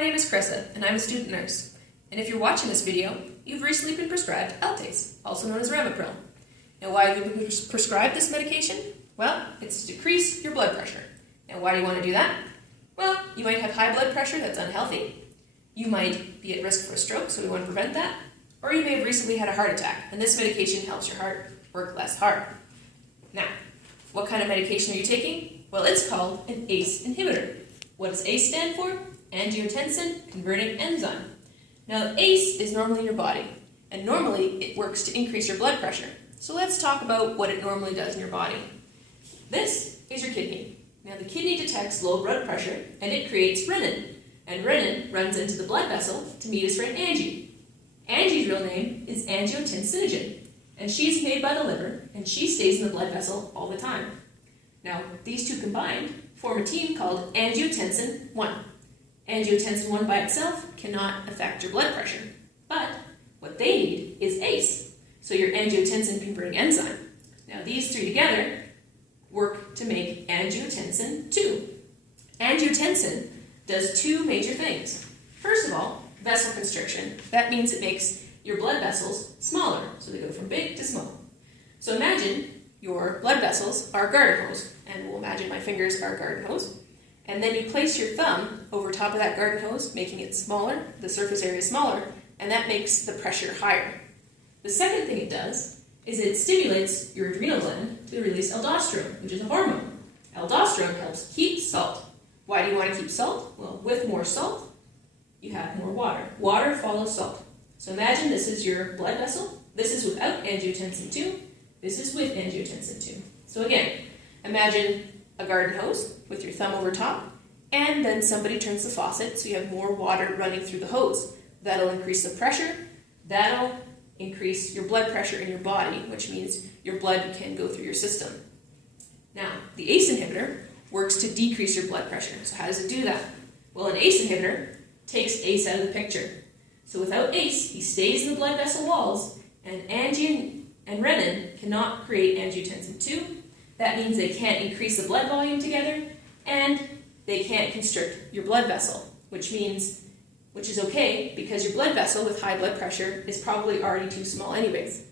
My name is Karisa, and I'm a student nurse. And if you're watching this video, you've recently been prescribed Altace, also known as Ramipril. Now, why have you been prescribed this medication? Well, it's to decrease your blood pressure. Now, why do you want to do that? Well, you might have high blood pressure that's unhealthy. You might be at risk for a stroke, so we want to prevent that. Or you may have recently had a heart attack, and this medication helps your heart work less hard. Now, what kind of medication are you taking? Well, it's called an ACE inhibitor. What does ACE stand for? Angiotensin converting enzyme. Now, ACE is normally in your body, and normally it works to increase your blood pressure. So let's talk about what it normally does in your body. This is your kidney. Now, the kidney detects low blood pressure, and it creates renin. And renin runs into the blood vessel to meet its friend Angie. Angie's real name is angiotensinogen, and she's made by the liver, and she stays in the blood vessel all the time. Now, these two combined form a team called angiotensin 1. Angiotensin 1 by itself cannot affect your blood pressure, but what they need is ACE, so your angiotensin converting enzyme. Now, these three together work to make angiotensin 2. Angiotensin does two major things. First of all, vessel constriction. That means it makes your blood vessels smaller, so they go from big to small. So imagine your blood vessels are a garden hose, and we'll imagine my fingers are a garden hose. And then you place your thumb over top of that garden hose, making it smaller, the surface area smaller, and that makes the pressure higher. The second thing it does is it stimulates your adrenal gland to release aldosterone, which is a hormone. Aldosterone helps keep salt. Why do you want to keep salt? Well, with more salt, you have more water. Water follows salt. So imagine this is your blood vessel. This is without angiotensin 2. This is with angiotensin 2. So again, imagine a garden hose with your thumb over top, and then somebody turns the faucet so you have more water running through the hose. That'll increase the pressure. That'll increase your blood pressure in your body, which means your blood can go through your system. Now, the ACE inhibitor works to decrease your blood pressure. So how does it do that? Well, an ACE inhibitor takes ACE out of the picture. So without ACE, he stays in the blood vessel walls, and angiotensin and renin cannot create angiotensin 2. That means they can't increase the blood volume together, and they can't constrict your blood vessel, which is okay because your blood vessel with high blood pressure is probably already too small anyways.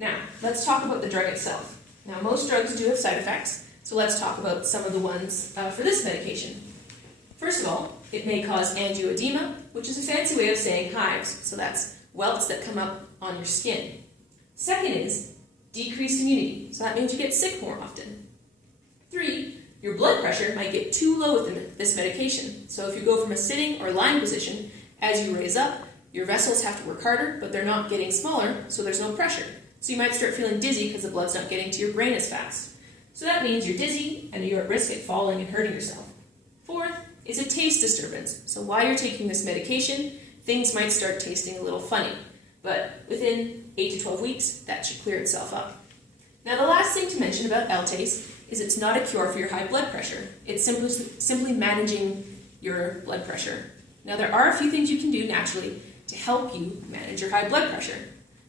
Now, let's talk about the drug itself. Now, most drugs do have side effects, so let's talk about some of the ones for this medication. First of all, it may cause angioedema, which is a fancy way of saying hives, so that's welts that come up on your skin. Second is decreased immunity, so that means you get sick more often. 3, your blood pressure might get too low with this medication. So if you go from a sitting or lying position, as you raise up, your vessels have to work harder, but they're not getting smaller, so there's no pressure. So you might start feeling dizzy because the blood's not getting to your brain as fast. So that means you're dizzy and you're at risk of falling and hurting yourself. 4th is a taste disturbance. So while you're taking this medication, things might start tasting a little funny. But within 8 to 12 weeks, that should clear itself up. Now, the last thing to mention about Altace is it's not a cure for your high blood pressure. It's simply managing your blood pressure. Now, there are a few things you can do naturally to help you manage your high blood pressure.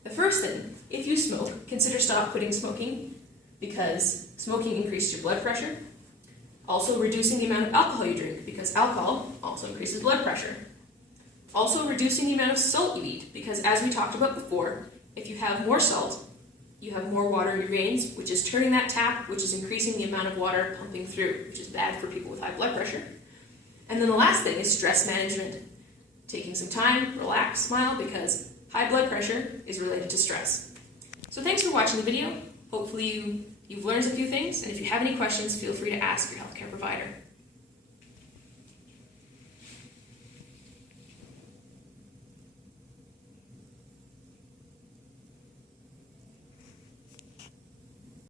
The first thing, if you smoke, consider quitting smoking because smoking increases your blood pressure. Also, reducing the amount of alcohol you drink because alcohol also increases blood pressure. Also, reducing the amount of salt you eat, because as we talked about before, if you have more salt, you have more water in your veins, which is turning that tap, which is increasing the amount of water pumping through, which is bad for people with high blood pressure. And then the last thing is stress management. Taking some time, relax, smile, because high blood pressure is related to stress. So thanks for watching the video. Hopefully you've learned a few things, and if you have any questions, feel free to ask your healthcare provider.